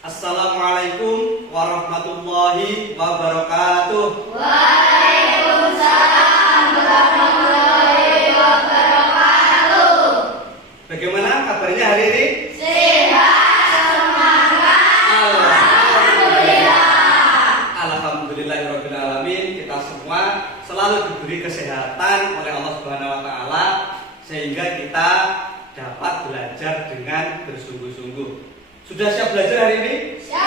Assalamualaikum warahmatullahi wabarakatuh. Waalaikumsalam warahmatullahi wabarakatuh. Bagaimana kabarnya hari ini? Sehat, semangat. Alhamdulillah. Alhamdulillahirabbil alamin. Kita semua selalu diberi kesehatan oleh Allah Subhanahu wa taala sehingga kita dapat belajar dengan bersungguh-sungguh. Sudah siap belajar hari ini? Siap.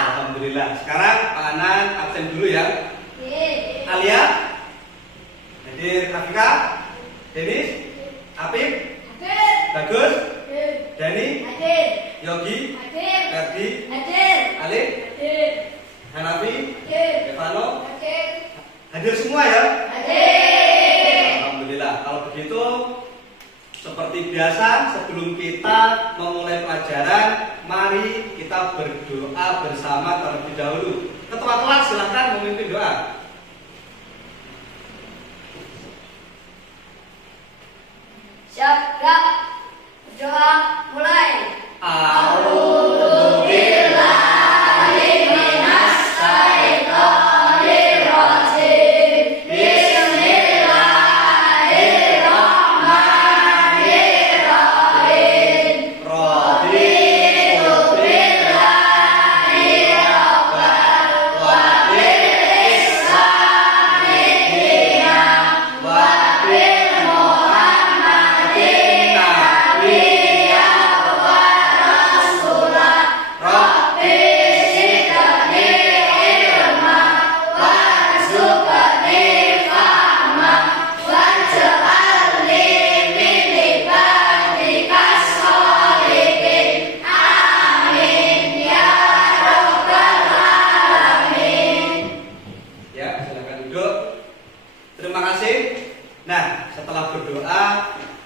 Alhamdulillah. Sekarang Pak Anan absen dulu ya. Alia, hadir. Rafika, Denis, Apip, Bagus, Dani, Yogi, Ferdi, Alif, Hanafi, Evano, hadir semua ya? Alhamdulillah. Kalau begitu, seperti biasa, sebelum kita memulai pelajaran, mari kita berdoa bersama terlebih dahulu. Ketua kelas silahkan memimpin doa. Siap, gerak. Berdoa, mulai.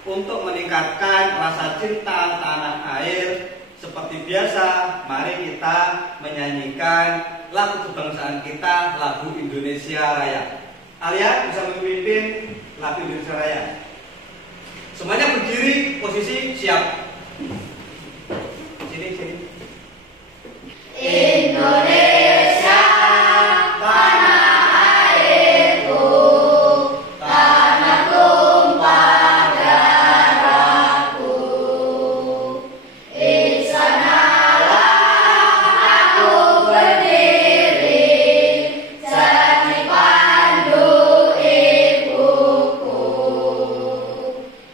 Untuk meningkatkan rasa cinta tanah air, seperti biasa, mari kita menyanyikan lagu kebangsaan kita, lagu Indonesia Raya. Alia bisa memimpin lagu Indonesia Raya. Semuanya berdiri, posisi siap. Sini. Indonesia, tanah airku, tanah tumpah darahku. Di sanalah aku berdiri, jadi pandu ibuku.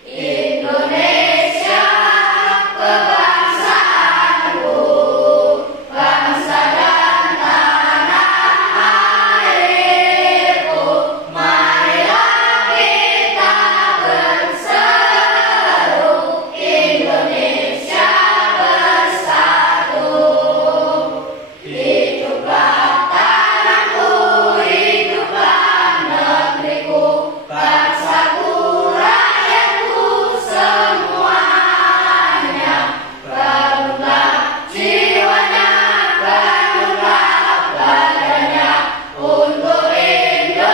Indonesia, kebangsaanku, bangsa dan tanah airku. Marilah kita berseru, Indonesia bersatu. Hiduplah tanahku, hiduplah negeriku, bangsaku, rakyatku semuanya. Bangunlah jiwanya, bangunlah badannya untuk Indonesia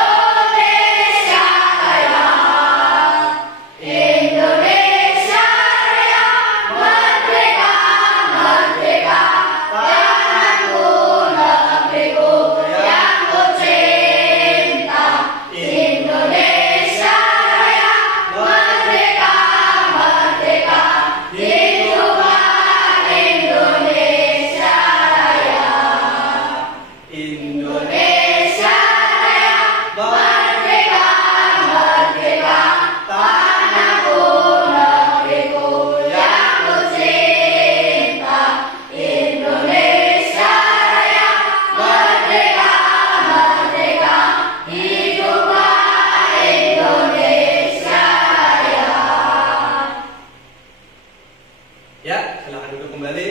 Raya. Indonesia Raya, merdeka, merdeka, tanahku, negeriku yang ku cinta. Indonesia Raya, merdeka, merdeka, hiduplah Indonesia Raya. Indonesia Raya, merdeka, merdeka, tanahku, negeriku yang ku cinta. Indonesia Raya, merdeka, merdeka, hiduplah Indonesia Raya. Ya, silakan duduk kembali.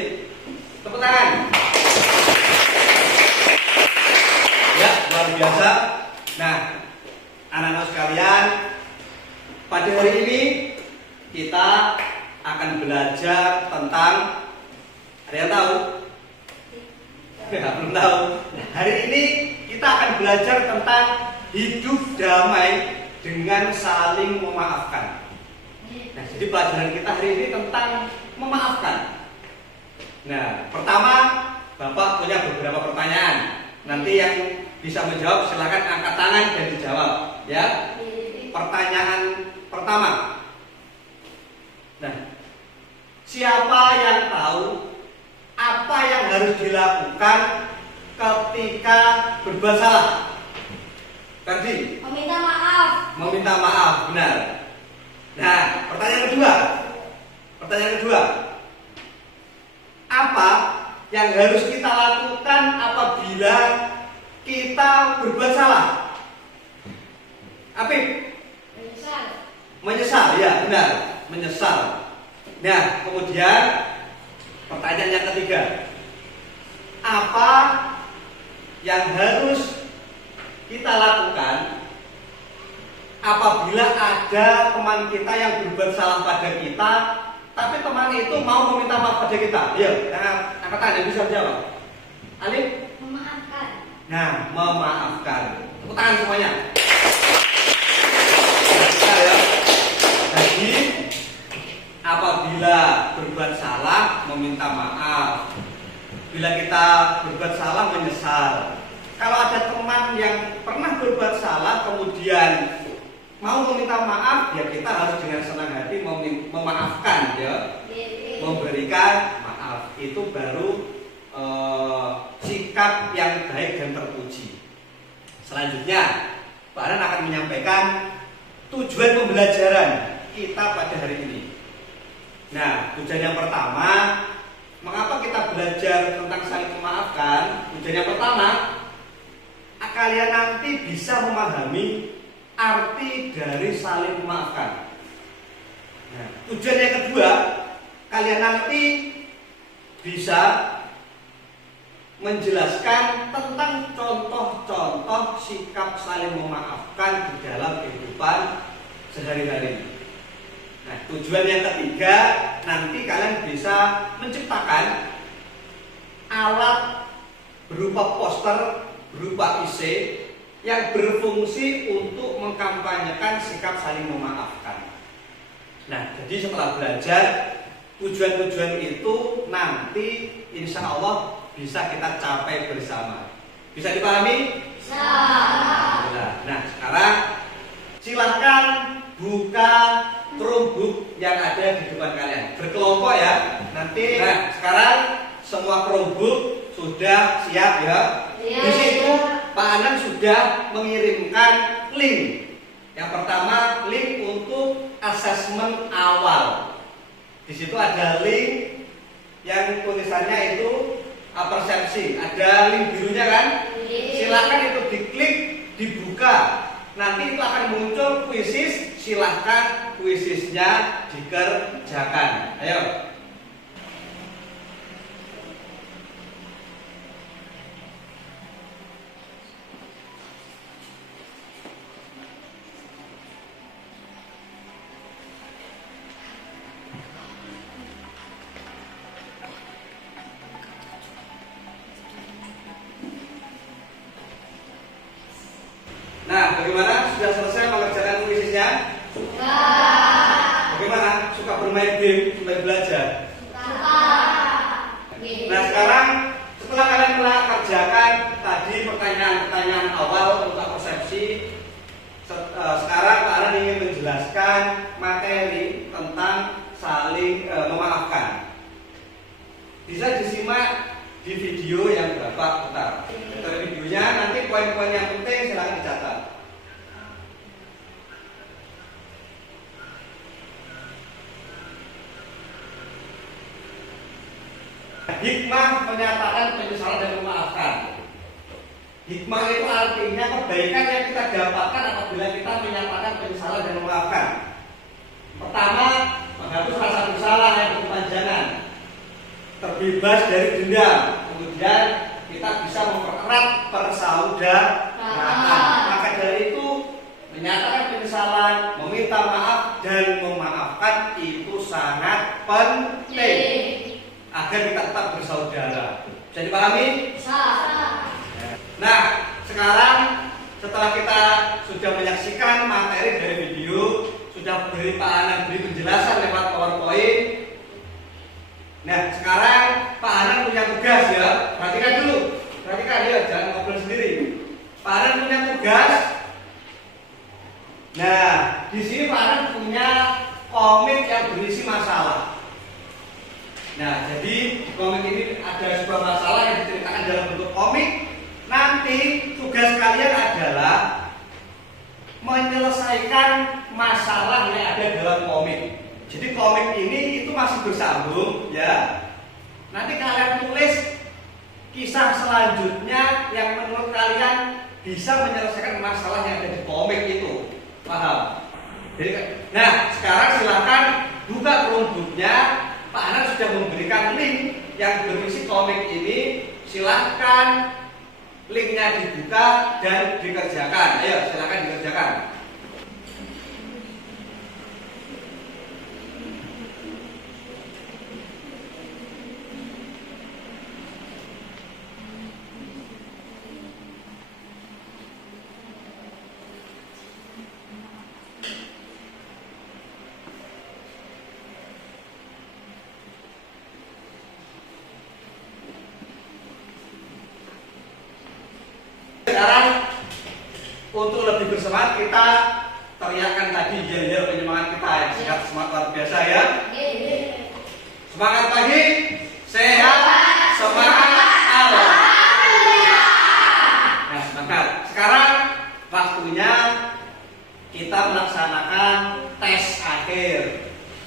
Tepuk tangan. Ya, luar biasa. Nah, anak-anak sekalian, pada hari ini kita akan belajar tentang, ada yang tahu? Ya, belum tahu. Hari ini kita akan belajar tentang hidup damai dengan saling memaafkan. Nah, jadi pelajaran kita hari ini tentang memaafkan. Nah, pertama Bapak punya beberapa pertanyaan. Nanti yang bisa menjawab silakan angkat tangan dan dijawab, ya. Pertanyaan pertama. Nah, siapa yang tahu apa yang harus dilakukan ketika berbuat salah? Ferdi, Meminta maaf. meminta maaf, benar. Nah, pertanyaan kedua. Pertanyaan kedua. Apa yang harus kita lakukan apabila kita berbuat salah? Apip? Menyesal. Menyesal, ya benar, menyesal. Nah, kemudian pertanyaan yang ketiga. Apa yang harus kita lakukan apabila ada teman kita yang berbuat salah pada kita, tapi teman itu mau meminta maaf pada kita? Ya, angkat tangan yang bisa jawab. Alif? Memaafkan. Nah, memaafkan. Tepuk tangan semuanya. Nah, ya. Jadi, apabila berbuat salah, meminta maaf. Bila kita berbuat salah, menyesal. Kalau ada teman yang pernah berbuat salah, kemudian mau meminta maaf, ya kita harus dengan senang hati memaafkan, ya. Memberikan maaf. Itu baru sikap yang baik dan terpuji. Selanjutnya, Pak Anan akan menyampaikan tujuan pembelajaran kita pada hari ini. Nah, tujuan yang pertama, mengapa kita belajar tentang saling memaafkan? Tujuan yang pertama, kalian nanti bisa memahami arti dari saling memaafkan. Nah, tujuan yang kedua, kalian nanti bisa menjelaskan tentang contoh-contoh sikap saling memaafkan di dalam kehidupan sehari-hari. Nah, tujuan yang ketiga, nanti kalian bisa menciptakan alat berupa poster, berupa IC yang berfungsi untuk mengkampanyekan sikap saling memaafkan. Nah, jadi setelah belajar tujuan-tujuan itu nanti insya Allah bisa kita capai bersama. Bisa dipahami? Bisa. Nah, sekarang silahkan buka Chromebook yang ada di depan kalian. Berkelompok ya. Nanti sekarang semua Chromebook sudah siap ya. Di situ Pak Anan sudah mengirimkan link. Yang pertama, link untuk asesmen awal. Di situ ada link yang tulisannya itu persepsi. Ada link birunya kan? Silakan itu diklik, dibuka. Nanti itu akan muncul kuisis. Silahkan kuisisnya dikerjakan. Ayo. Nah, bagaimana? Sudah selesai mengerjakan kuisisnya? Suka. Bagaimana? Suka bermain game, sampai belajar? Suka. Nah, sekarang setelah kalian telah kerjakan tadi pertanyaan-pertanyaan awal tentang persepsi, sekarang Pak Anan ingin menjelaskan materi tentang saling memaafkan. Bisa disimak di video yang Bapak putar. Dari videonya nanti poin-poin yang penting silahkan dicatat. Hikmah menyatakan penyesalan dan memaafkan. Hikmah itu artinya kebaikan yang kita dapatkan apabila kita menyatakan penyesalan dan memaafkan. Pertama, menghapus rasa bersalah yang berkepanjangan, terbebas dari dendam. Kemudian kita bisa mempererat persaudaraan. Maka dari itu menyatakan penyesalan, meminta maaf dan memaafkan itu sangat penting agar kita tetap bersaudara. Bisa dipahami? Bisa. Nah, sekarang setelah kita sudah menyaksikan materi dari video, sudah beri Pak Anan beri penjelasan lewat PowerPoint. Nah, sekarang Pak Nah, di sini Pak Anan punya komik yang berisi masalah. Nah, jadi di komik ini ada sebuah masalah yang diceritakan dalam bentuk komik. Nanti tugas kalian adalah menyelesaikan masalah yang ada dalam komik. Jadi komik ini itu masih bersambung, ya. Nanti kalian tulis kisah selanjutnya yang menurut kalian bisa menyelesaikan masalah yang ada di komik itu. Paham? Jadi, nah sekarang silakan buka Chromebook-nya. Pak Anan sudah memberikan link yang berisi komik ini. Silahkan linknya dibuka dan dikerjakan. Ayo silakan dikerjakan. Sekarang untuk lebih bersemangat kita teriakkan tadi yel-yel penyemangat kita yang sehat semangat luar biasa ya. Semangat pagi, sehat, semangat Allah. Nah semangat. Sekarang waktunya kita melaksanakan tes akhir.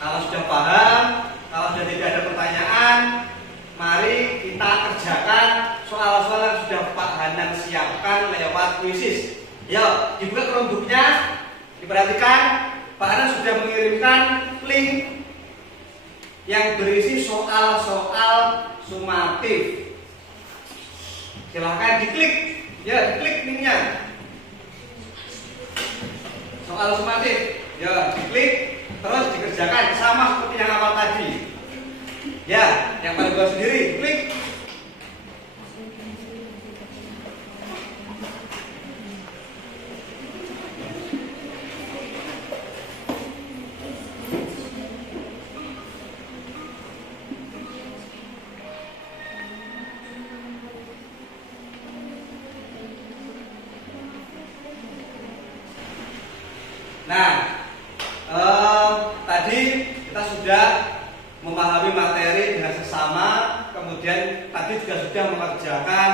Kalau sudah paham, kalau sudah tidak ada pertanyaan, mari kita kerjakan soal-soal yang sudah Pak Hanan siapkan lewat kuisis. Yuk, dibuka Chromebook-nya, diperhatikan. Pak Hanan sudah mengirimkan link yang berisi soal-soal sumatif. Silahkan diklik, ya diklik linknya. Soal sumatif, ya diklik, terus dikerjakan sama seperti yang awal tadi. Ya, yang paling bawah sendiri, klik. Nah, tadi kita sudah memahami materi dengan sesama, kemudian tadi juga sudah mengerjakan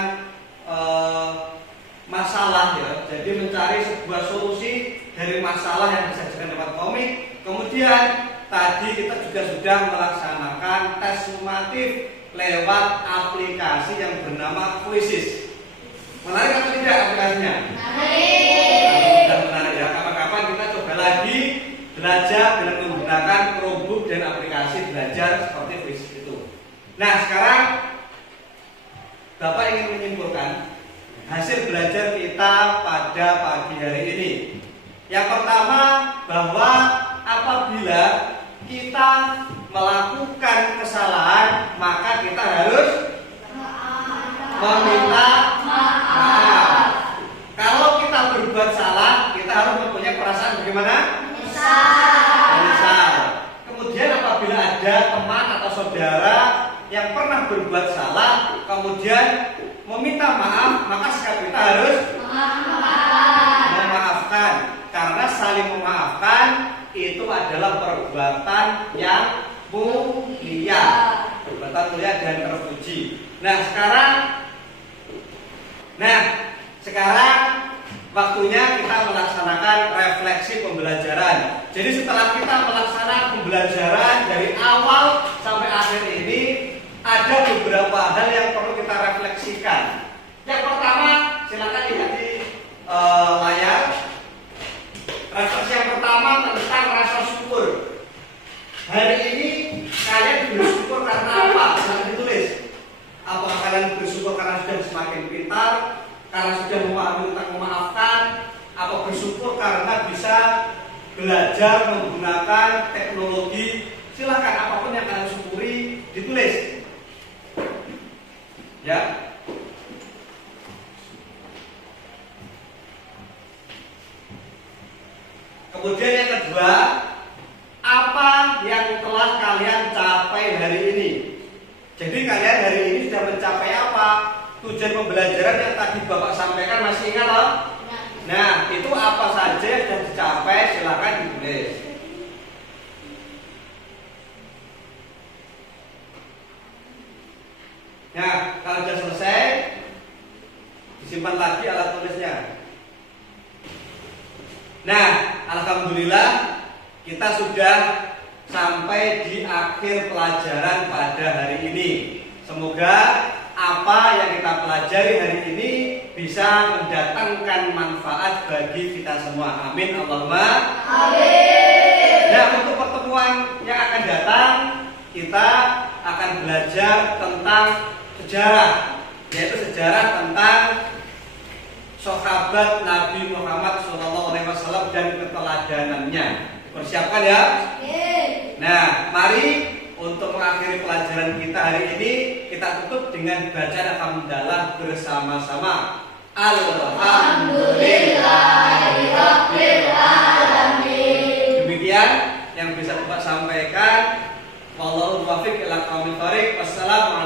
masalah ya. Jadi mencari sebuah solusi dari masalah yang disajikan lewat komik. Kemudian tadi kita juga sudah melaksanakan tes sumatif lewat aplikasi yang bernama Quizzes. Menarik atau tidak aplikasinya? Menarik ya. Kapan-kapan kita coba lagi belajar dengan menggunakan Chromebook dan aplikasi belajar seperti Quizzes itu. Nah sekarang Bapak ingin menyimpulkan hasil belajar kita pada pagi hari ini. Yang pertama bahwa apabila kita melakukan kesalahan maka kita harus meminta maaf. Kalau kita berbuat salah kita harus mempunyai perasaan bagaimana? Menyesal. Kemudian apabila ada teman atau saudara yang pernah berbuat salah kemudian meminta maaf, maka sikap kita harus memaafkan. Karena saling memaafkan itu adalah perbuatan yang mulia, perbuatan mulia dan terpuji. Nah sekarang waktunya kita melaksanakan refleksi pembelajaran. Jadi setelah kita melaksanakan pembelajaran dari awal sampai akhir ini, ada beberapa hal yang perlu kita refleksikan. Yang pertama, silakan lihat di layar. Refleksi yang pertama tentang rasa syukur. Hari ini kalian bersyukur karena apa? Silakan ditulis. Apakah kalian bersyukur karena sudah semakin pintar, karena sudah memahami tentang memaafkan, apa bersyukur karena bisa belajar menggunakan teknologi? Silakan apapun yang kalian syukuri ditulis. Ya. Kemudian yang kedua, apa yang telah kalian capai hari ini? Jadi kalian hari ini sudah mencapai apa? Tujuan pembelajaran yang tadi Bapak sampaikan masih ingat loh? Nah, itu apa saja yang sudah dicapai, silakan ditulis. Nah, kalau sudah selesai, disimpan lagi alat tulisnya. Nah, alhamdulillah kita sudah sampai di akhir pelajaran pada hari ini. Semoga apa yang kita pelajari hari ini bisa mendatangkan manfaat bagi kita semua. Amin Allahumma amin. Nah, untuk pertemuan yang akan datang kita akan belajar tentang sejarah, yaitu sejarah tentang sahabat Nabi Muhammad SAW dan keteladanannya. Persiapkan ya. Nah, mari untuk mengakhiri pelajaran kita hari ini kita tutup dengan bacaan hamdalah bersama-sama. Alhamdulillahirabbil alamin. Demikian yang bisa Bapak sampaikan. Wallahu muwaffiq ila aqwamit thoriq. Wassalamu